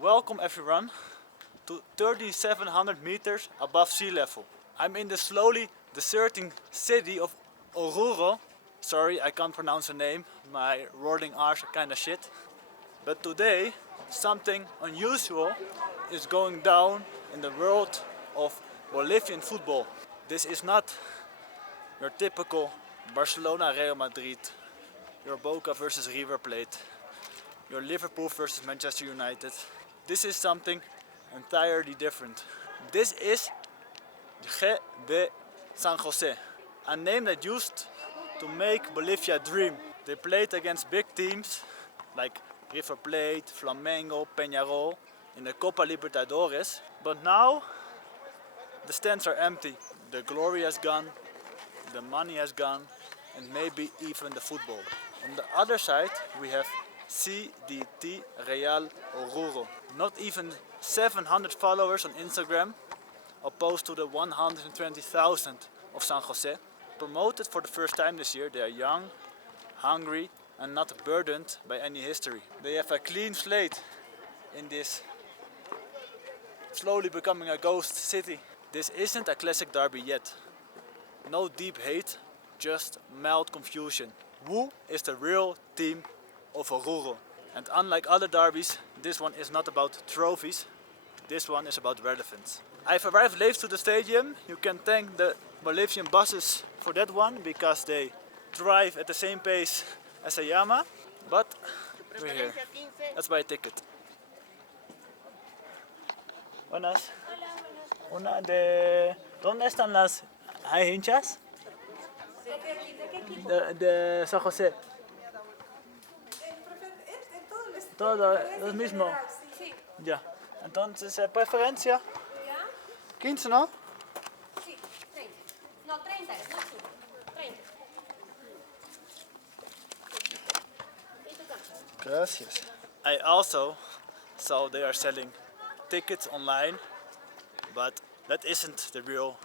Welcome everyone to 3,700 meters above sea level. I'm in the slowly deserting city of Oruro. Sorry, I can't pronounce the name. My rolling R's are kinda shit. But today, something unusual is going down in the world of Bolivian football. This is not your typical Barcelona Real Madrid, your Boca versus River Plate, your Liverpool versus Manchester United. This is something entirely different. This is GV San José, a name that used to make Bolivia dream. They played against big teams like River Plate, Flamengo, Peñarol in the Copa Libertadores. But now the stands are empty. The glory has gone, the money has gone, and maybe even the football. On the other side we have CDT Real Oruro. Not even 700 followers on Instagram, opposed to the 120,000 of San Jose. Promoted for the first time this year, they are young, hungry and not burdened by any history. They have a clean slate in this slowly becoming a ghost city. This isn't a classic derby yet. No deep hate, just mild confusion. Who is the real team of Oruro? And unlike other derbies, this one is not about trophies, this one is about relevance. I've arrived late to the stadium. You can thank the Bolivian buses for that one, because they drive at the same pace as a Yama. But we're here. Let's buy a ticket. Buenas. Una de... ¿Dónde están las hinchas? De San José. Todo lo mismo. Sí. Ya. Entonces, preferencia. 15, ¿no? Sí, 30. No, 30 es, no es 30. Gracias. I also saw they are selling tickets online, but that isn't the real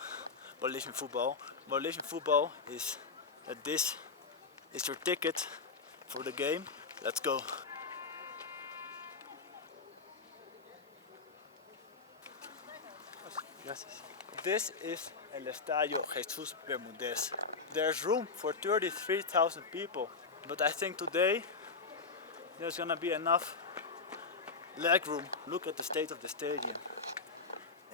Bolivian football. Bolivian football is that this is your ticket for the game. Let's go. Gracias. This is El Estadio Jesus Bermudez. There's room for 33,000 people, but I think today there's gonna be enough leg room. Look at the state of the stadium.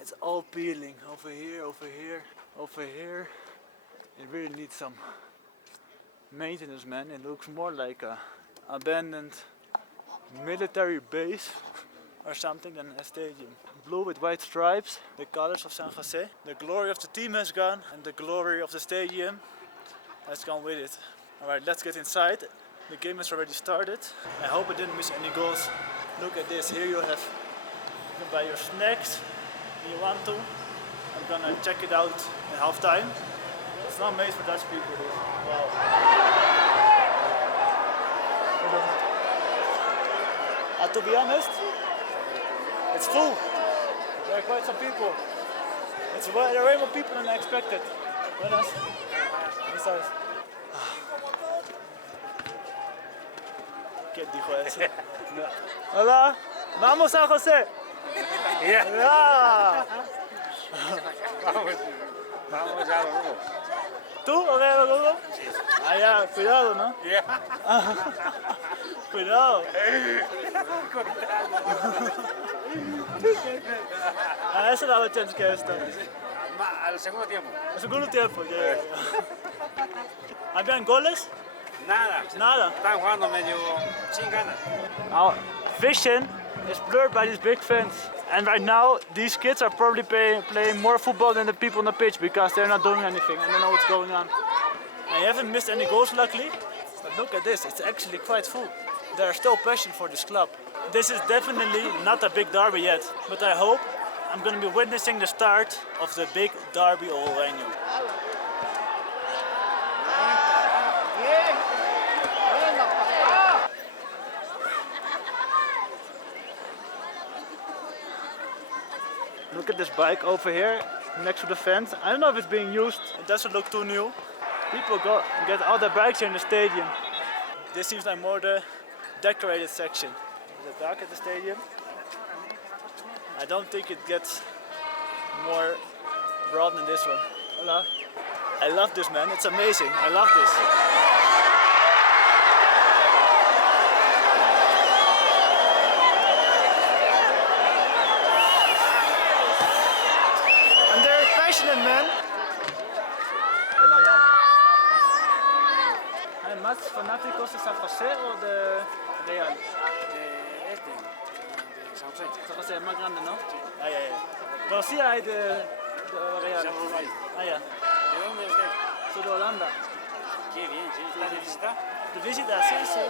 It's all peeling over here, over here, over here. It really needs some maintenance, man. It looks more like a abandoned military base or something than a stadium. Blue with white stripes, the colors of San Jose. The glory of the team has gone and the glory of the stadium has gone with it. Alright, let's get inside. The game has already started. I hope I didn't miss any goals. Look at this, here you can buy your snacks if you want to. I'm gonna check it out in halftime. It's not made for Dutch people, this. Wow. To be honest, it's full. There are quite some people. There are way more people than I expected. Buenas. ¿Quién dijo eso? Hola. Vamos San José. Yeah. Vamos a Oruro. ¿Tú o de Oruro? Ah, ya, cuidado, ¿no? Cuidado. Esa era la chance que esta. Al segundo tiempo. El segundo tiempo, ya. ¿Habían goles? Nada. Nada. Están jugando medio sin ganas. Our vision is blurred by these big fans. And right now, these kids are probably playing more football than the people on the pitch, because they're not doing anything. I don't know what's going on. I haven't missed any goals, luckily. But look at this, it's actually quite full. There's still passion for this club. This is definitely not a big derby yet, but I hope I'm going to be witnessing the start of the big derby Oreño. Look at this bike over here next to the fence. I don't know if it's being used. It doesn't look too new. People get all their bikes here in the stadium. This seems like more the decorated section. There's a dock at the stadium. I don't think it gets more broad than this one. Hola. I love this, man. It's amazing. I love this. And they're passionate, man. ¿Hay más fanáticos de San José o de Real? De San José. San José es más grande, ¿no? Ah, ya, ya. Pero sí hay de Real. San Uruguay. Ah, ya. ¿De dónde es usted? Soy de Holanda. Qué bien, sí. ¿Está de visita? De visita, sí, sí.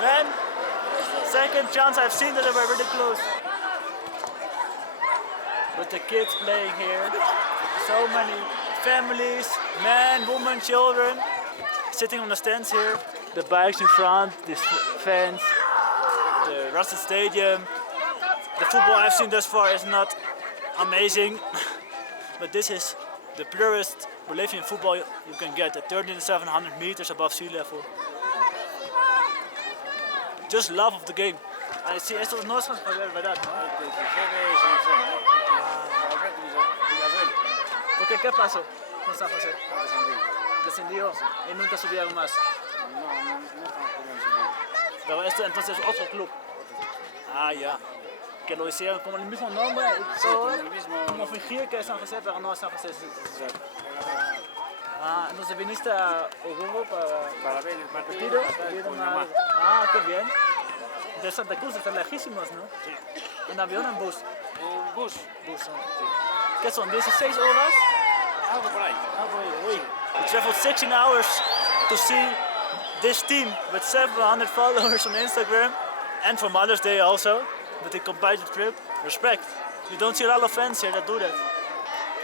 Man, second chance I've seen that they were really close. With the kids playing here, so many families, men, women, children, sitting on the stands here. The bikes in front, these fans, the rusted stadium. The football I've seen thus far is not amazing, but this is the purest Bolivian football you can get at 13,700 meters above sea level. Just love of the game. I see estos no son verdad, ¿no? GV San José, ¿no? ¿Por qué? ¿Qué pasó con San José? Ah, Descendió y nunca subieron más. no estamos jugando su Pero esto entonces es otro club. Ah, ya. Que lo hicieron como el mismo nombre y todo. con el mismo Como fingir que es San José, pero no es San José. Ah, entonces viniste a Oruro para ver el partido. partido con mi Vieron mamá. qué bien. De Santa Cruz están lejísimos, ¿no? Sí. ¿En avión o en bus? En bus. Bus son. ¿Qué son? 16 horas? Algo por ahí. Ah, boy. We traveled 16 hours to see this team with 700 followers on Instagram and for Mother's Day also. But they combined the trip. Respect. You don't see a lot of fans here that do that.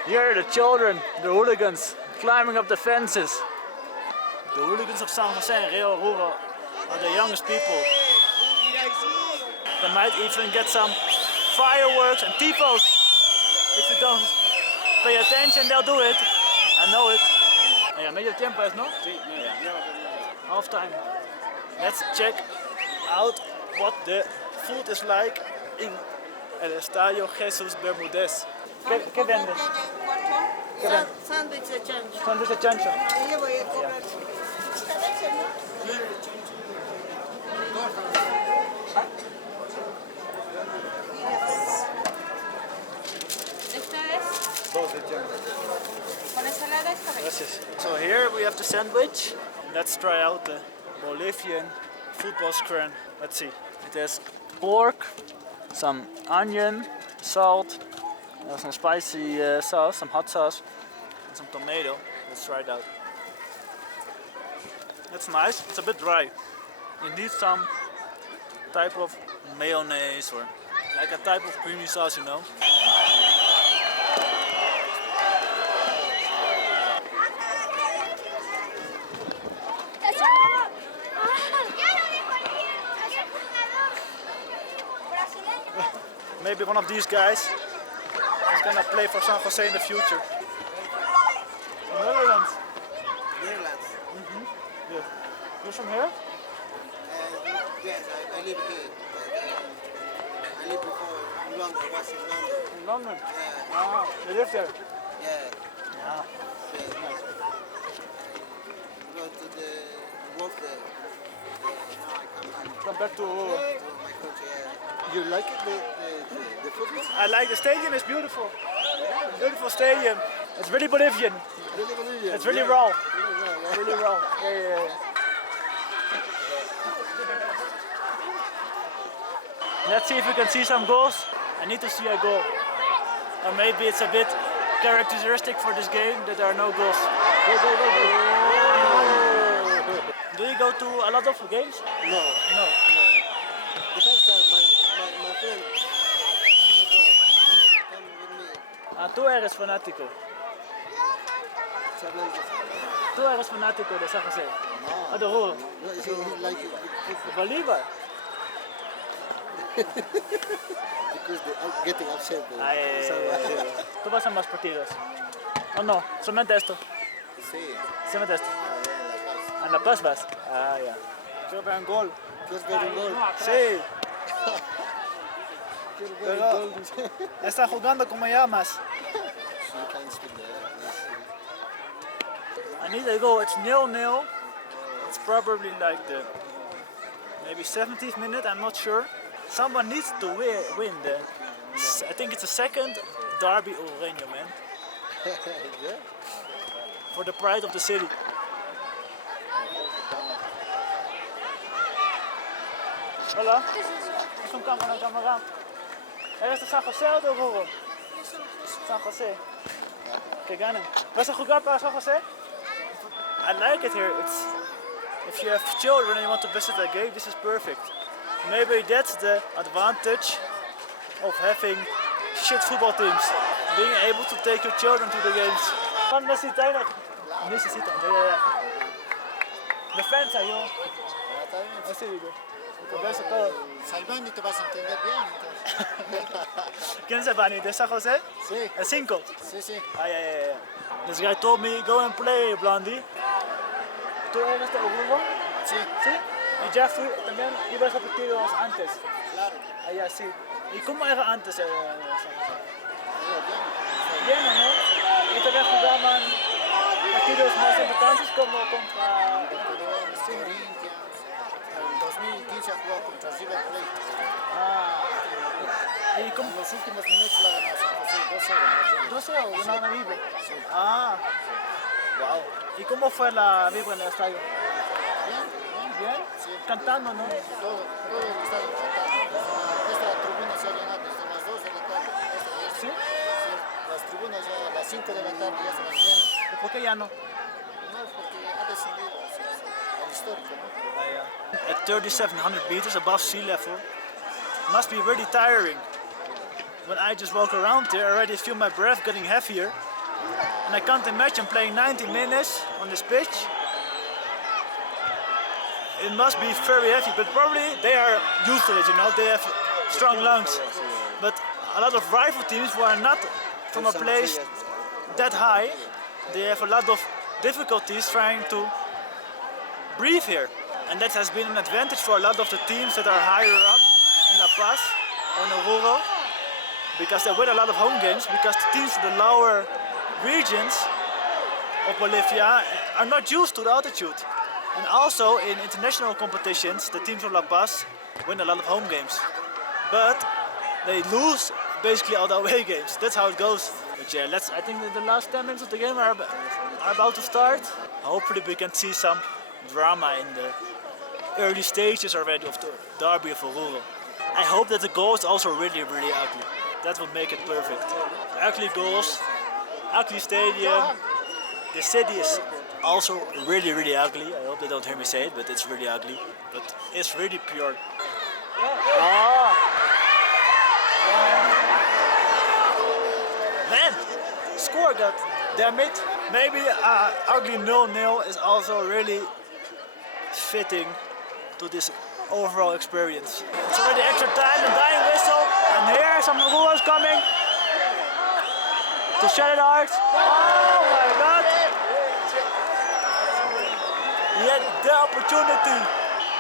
Here are the children, the hooligans, climbing up the fences. The hooligans of San Jose and Real Oruro are the youngest people. They might even get some fireworks and tifos. If you don't pay attention, they'll do it. I know it. Ja, medio tiempo es, ¿no? Sí, Half time. Let's check out what the food is like in el Estadio Jesus Bermúdez. ¿Qué vendes? ¿Qué vendes? Sándwich de chancho. Sándwich de chancho. Yo voy a cobrar. Esta es Dos de chancho. con ensalada esta vez. Gracias. So here we have the sandwich. Let's try out the Bolivian football scran. Let's see. It has pork, some onion, salt, some spicy sauce, some hot sauce, and some tomato. Let's try it out. That's nice. It's a bit dry. You need some type of mayonnaise or like a type of creamy sauce, you know. Maybe one of these guys is gonna play for San Jose in the future. Netherlands. Netherlands. Yes. You're from here? Yes, I live here. I lived before in London. I was in London. In London. Yeah, Ah, you live there? yeah. Yeah. Nice. I went to the work there. Now I come back Come back to. to my country. Yeah. You like it, the football? I like the stadium. It's beautiful. Beautiful stadium. It's really Bolivian. Really Bolivian. It's really Yeah. raw. Really raw, yeah. Really raw. Yeah. Let's see if we can see some goals. I need to see a goal. Or maybe it's a bit characteristic for this game that there are no goals. Do you go to a lot of games? No. No. The first time my friend come with me. Ah, tú eres fanático. Tú eres fanático de San Jose. Ah, de Oruro. He like it De Bolivia. because they're getting upset. Ah, Tú vas a más partidos. Oh no, solamente esto. Sí. Solamente esto. ¿A La Paz vas? Ah, ya. quiero ver un gol. ¿Quieres ver un gol? Sí, Quiero ver Pero- un gol, dice. están jugando como llamas. You can't speak that. I need a goal. It's 0-0. It's probably like the maybe 70th minute. I'm not sure. Someone needs to win the. I think it's the second derby Oranje, man. Yeah? For the pride of the city. Hola. Es un cámara. ¿Eres de San José o de Oruro? San José. Que ganen. ¿Vas a jugar para San José? I like it here. It's if you have children and you want to visit a game, this is perfect. Maybe that's the advantage of having shit football teams. Being able to take your children to the games. ¿Cuándo necesitan? Necesitan, ya. Defensa, yo. Está bien. Así digo. Con eso todo. Salvani te vas a entender bien, entonces. ¿Quién es el Bani? ¿De San José? Sí, El 5. sí, sí. Ah, yeah. This guy told me, go and play, Blondie. ¿Tú eres de Oruro? Sí, ¿Sí? Y ya fui, también ibas a partidos antes. claro. Allá sí. ¿Y cómo era antes San José? Bien. Bien, ¿no? Y también jugaban partidos más importantes como contra... Corinthians. En 2015 ha jugado contra River Plate. Ah. ¿Y cómo? En los últimos minutos la ganó San José 2-0. 12 o ganaban a Vivo. Sí. Ah. Wow. ¿Y cómo fue la vibra en el estadio? Bien, bien. ¿Bien? Sí. Cantando, ¿no? Todo el estadio encantado. Esta tribuna se ha llenado desde las 2 de la tarde. ¿Sí? Sí, las tribunas ya a las 5 de la tarde ya se van llenas. ¿Y por qué ya no? No, porque ha descendido al histórico, ¿no? At 3,700 meters above sea level, must be really tiring. When I just walk around there, I already feel my breath getting heavier. And I can't imagine playing 90 minutes on this pitch. It must be very heavy, but probably they are used to it, you know, they have strong lungs. But a lot of rival teams who are not from a place that high, they have a lot of difficulties trying to breathe here. And that has been an advantage for a lot of the teams that are higher up in La Paz or in Oruro, because they win a lot of home games, because the teams from the lower regions of Bolivia are not used to the altitude. And also in international competitions, the teams from La Paz win a lot of home games. But they lose basically all the away games. That's how it goes. But yeah, I think that the last 10 minutes of the game are about to start. Hopefully we can see some drama in the early stages already of the derby of Oruro. I hope that the goal is also really ugly. That would make it perfect. Ugly goals, ugly stadium. The city is also really ugly. I hope they don't hear me say it, but it's really ugly. But it's really pure. Man, score God damn it. Maybe ugly 0-0 is also really fitting to this overall experience. It's already extra time, the dying whistle, and here some rules coming to shut it out. Oh my God! He had the opportunity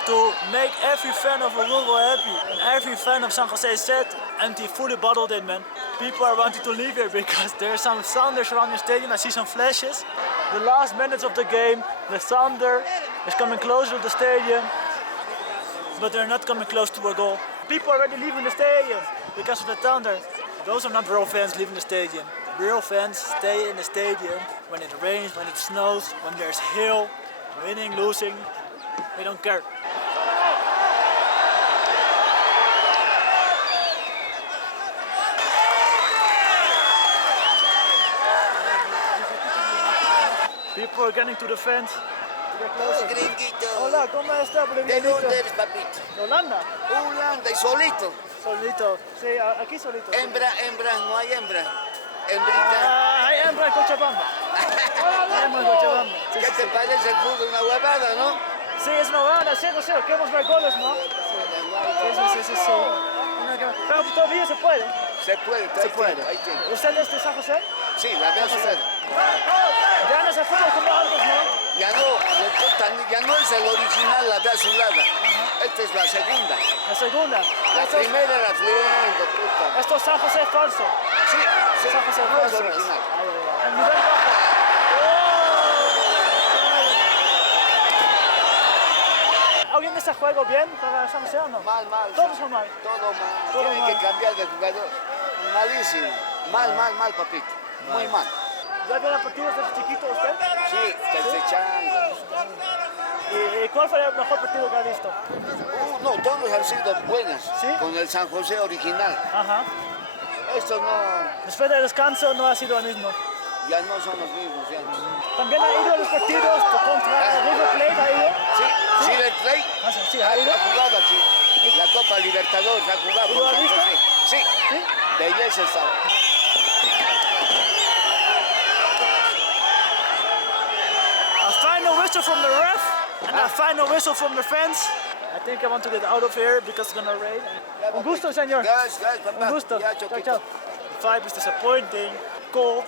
to make every fan of Oruro happy, and every fan of San Jose said, and he fully bottled it, man. People are wanting to leave here because there's some thunder around the stadium. I see some flashes. The last minutes of the game, the thunder is coming closer to the stadium, but they're not coming close to a goal. People are already leaving the stadium because of the thunder. Those are not real fans leaving the stadium. Real fans stay in the stadium when it rains, when it snows, when there's hail, winning, losing. They don't care. People are getting to the fence. They're closer. Gringuito. Hola, ¿cómo está, ¿De bolivianito? dónde eres, papito? ¿De Holanda? Holanda, y solito. Solito. Sí, aquí solito. Hembra, no hay hembra. Hembrita. Hay hembra en Cochabamba. Hay hembra en Cochabamba. Sí, ¿Qué sí, te sí. parece el fútbol? Una huevada, ¿no? Sí, es una buena, 0-0. Queremos ver goles, ¿no? Sí. Pero todavía se puede. Se puede, Se puede. Ahí tiene. ¿Usted es de San José? Sí, la veo ciudad. Ya no es el fútbol como antes, ¿no? ya no es el original, la de azulada. Esta es la segunda. La segunda. La Esto es- primera la fliendo, puta. esto es San José falso. Sí, sí, San José no es falso. original. Ay, ay, ay. El nivel bajo. ¡Oh! ¿Alguien está juego bien para San José o no? Mal, mal. Todos son mal. Todo mal. Todo Tienen mal. que cambiar de jugador. Malísimo. Mal, papito. Muy mal. ¿Ya viene partidos desde chiquito usted? Sí, desde chango. ¿Y cuál fue el mejor partido que ha visto? No, todos han sido buenas. ¿Sí? Con el San José original. Ajá. Estos no, Después del descanso no ha sido el mismo. ya no son los mismos. Ya. ¿También ha ido a los partidos contra River Plate? ¿Ha ido? Sí, River Plate. Ah, sí, Ha ha ido. jugado aquí. La Copa Libertadores ha jugado ¿Y lo con ha San visto? José. Sí, ¿Sí? belleza está. A final whistle from the ref and a final whistle from the fans. I think I want to get out of here because it's gonna rain. Un gusto, señor. Gracias, papá. Un gusto. Ya, Ciao, Choquito. ciao. The vibe is disappointing, cold.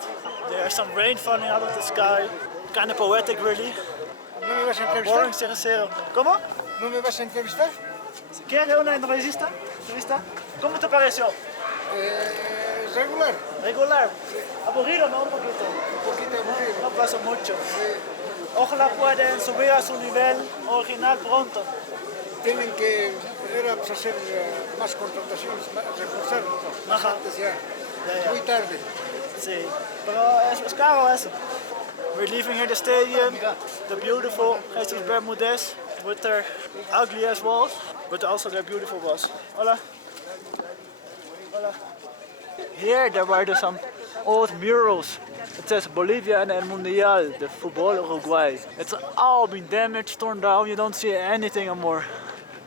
There's some rain falling out of the sky. Kind of poetic, really. ¿No me vas a Boring entrevistar? 0-0. ¿Cómo? ¿No me vas a entrevistar? ¿Quieres una entrevista? ¿Cómo te pareció? Regular. Regular. Aburrido, ¿no? Un poquito. Un poquito aburrido. No pasó mucho. Ojalá puedan subir a su nivel original pronto. Tienen que hacer más contrataciones, reforzar más Ajá. antes ya. Ya. Muy tarde. Sí, pero es caro eso. We're leaving here the stadium, the beautiful Jesus Bermudez with their ugly ass walls, but also their beautiful walls. Hola. Hola. Here there were some old murals. It says Bolivia and El Mundial, the football Uruguay. It's all been damaged, torn down, you don't see anything anymore.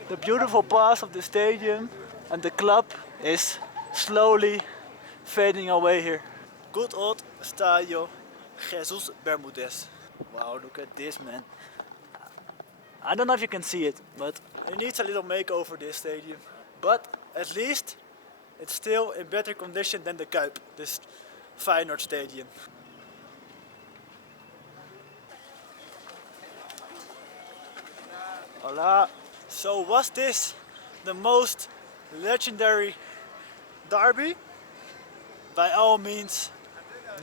The beautiful past of the stadium and the club is slowly fading away here. Good old Estadio Jesus Bermudez. Wow, look at this, man. I don't know if you can see it, but it needs a little makeover, this stadium. But at least it's still in better condition than the Kuip, this Feyenoord stadium. Hola. So was this the most legendary derby? By all means,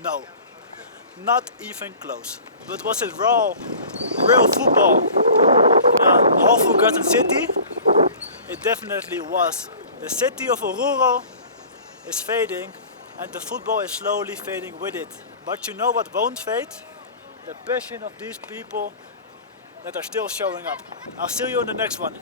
no. Not even close. But was it real football in a half-forgotten city? It definitely was. The city of Oruro is fading and the football is slowly fading with it. But you know what won't fade? The passion of these people that are still showing up. I'll see you in the next one.